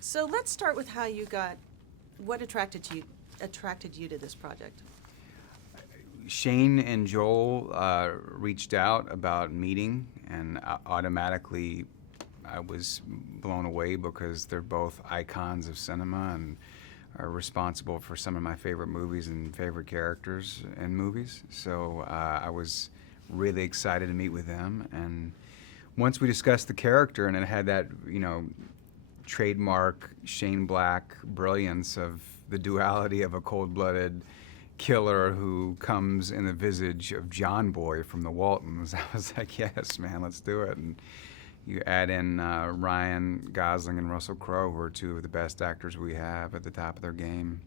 So let's start with how you got, what attracted you to this project? Shane and Joel reached out about meeting, and automatically I was blown away because they're both icons of cinema and are responsible for some of my favorite movies and favorite characters in movies. So I was really excited to meet with them. And once we discussed the character, and it had that, trademark Shane Black brilliance of the duality of a cold-blooded killer who comes in the visage of John Boy from the Waltons, I was like, yes, man, let's do it. And you add in Ryan Gosling and Russell Crowe, who are two of the best actors we have at the top of their game,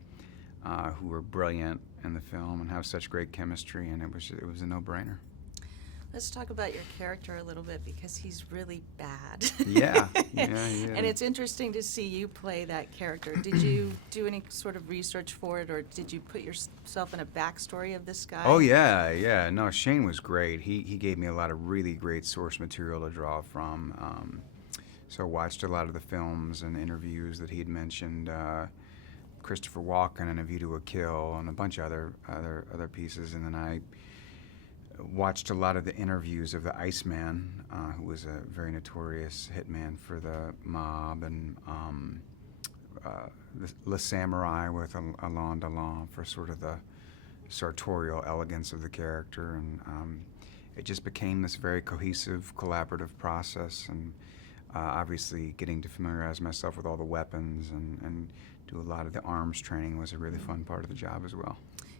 who were brilliant in the film and have such great chemistry, and it was a no-brainer. Let's talk about your character a little bit because he's really bad. Yeah. And it's interesting to see you play that character. Did you do any sort of research for it, or did you put yourself in a backstory of this guy? Oh, yeah. No, Shane was great. He gave me a lot of really great source material to draw from. So I watched a lot of the films and interviews that he'd mentioned. Christopher Walken in A View to a Kill and a bunch of other pieces, and then I watched a lot of the interviews of the Iceman, who was a very notorious hitman for the mob, and Le Samurai with Alain Delon for sort of the sartorial elegance of the character, and it just became this very cohesive, collaborative process, and obviously getting to familiarize myself with all the weapons and do a lot of the arms training was a really fun part of the job as well.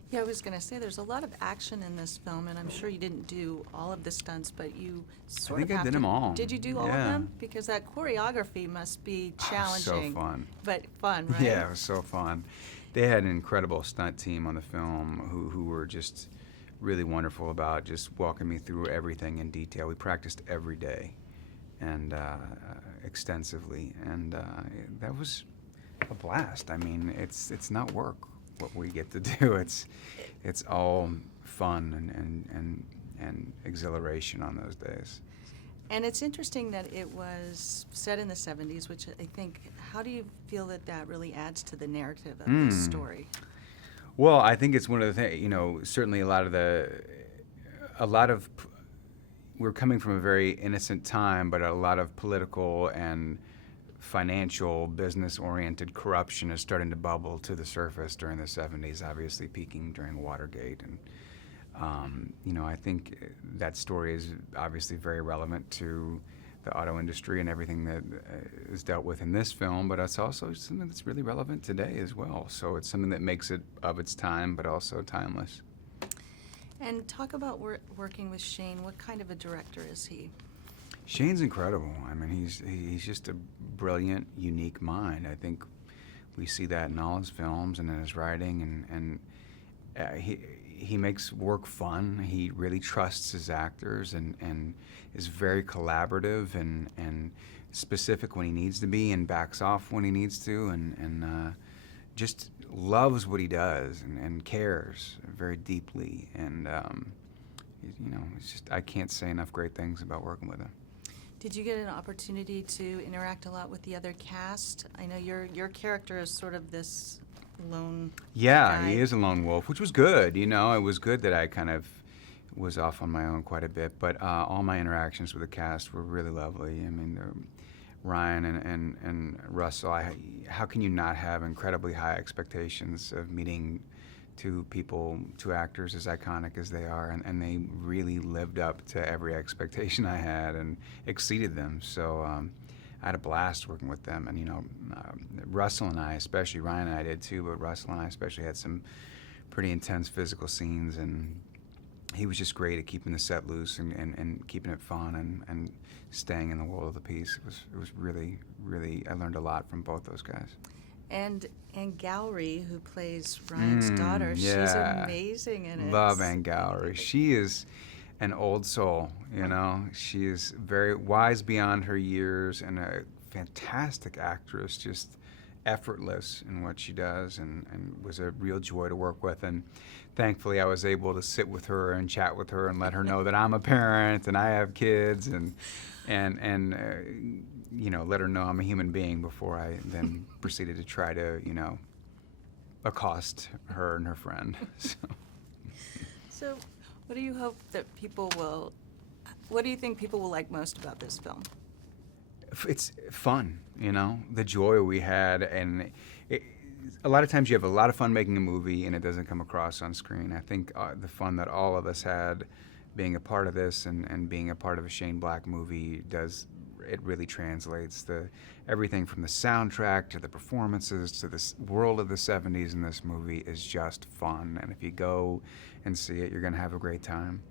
Yeah, I was going to say there's a lot of action in this film, and I'm sure you didn't do all of the stunts, but you sort of have I did them all. Did you do all of them? Because that choreography must be challenging. So fun. But fun, right? Yeah, it was so fun. They had an incredible stunt team on the film who were just really wonderful about just walking me through everything in detail. We practiced every day and extensively, and that was a blast. I mean, it's not work what we get to do. It's all fun and exhilaration on those days. And it's interesting that it was set in the 70s, which I think, how do you feel that really adds to the narrative of this story? Well, I think it's one of the things, certainly a lot of, we're coming from a very innocent time, but a lot of political and financial, business-oriented corruption is starting to bubble to the surface during the 70s, obviously peaking during Watergate. And, I think that story is obviously very relevant to the auto industry and everything that is dealt with in this film, but it's also something that's really relevant today as well. So it's something that makes it of its time, but also timeless. And talk about working with Shane. What kind of a director is he? Shane's incredible. I mean, he's just a brilliant, unique mind. I think we see that in all his films and in his writing, and he makes work fun. He really trusts his actors and is very collaborative and specific when he needs to be and backs off when he needs to, and just loves what he does and cares very deeply. And it's just, I can't say enough great things about working with him. Did you get an opportunity to interact a lot with the other cast? I know your character is sort of this lone guy. He is a lone wolf, which was good. It was good that I kind of was off on my own quite a bit, but all my interactions with the cast were really lovely. I mean, Ryan and Russell, how can you not have incredibly high expectations of meeting two actors as iconic as they are, and they really lived up to every expectation I had and exceeded them. So I had a blast working with them, and Russell and I, especially, Ryan and I did too, but Russell and I especially had some pretty intense physical scenes, and he was just great at keeping the set loose and keeping it fun and staying in the world of the piece. It was really, really, I learned a lot from both those guys. And Gowrie, who plays Ryan's daughter, she's amazing in it. Love Ann Gowrie. She is an old soul, She is very wise beyond her years and a fantastic actress, just effortless in what she does, and was a real joy to work with. And thankfully I was able to sit with her and chat with her and let her know that I'm a parent and I have kids, and let her know I'm a human being before I then proceeded to try to, accost her and her friend. So. So, what do you hope that what do you think people will like most about this film? It's fun, the joy we had, and a lot of times you have a lot of fun making a movie and it doesn't come across on screen. I think the fun that all of us had being a part of this and being a part of a Shane Black movie it really translates. Everything from the soundtrack to the performances to this world of the 70s in this movie is just fun, and if you go and see it, you're going to have a great time.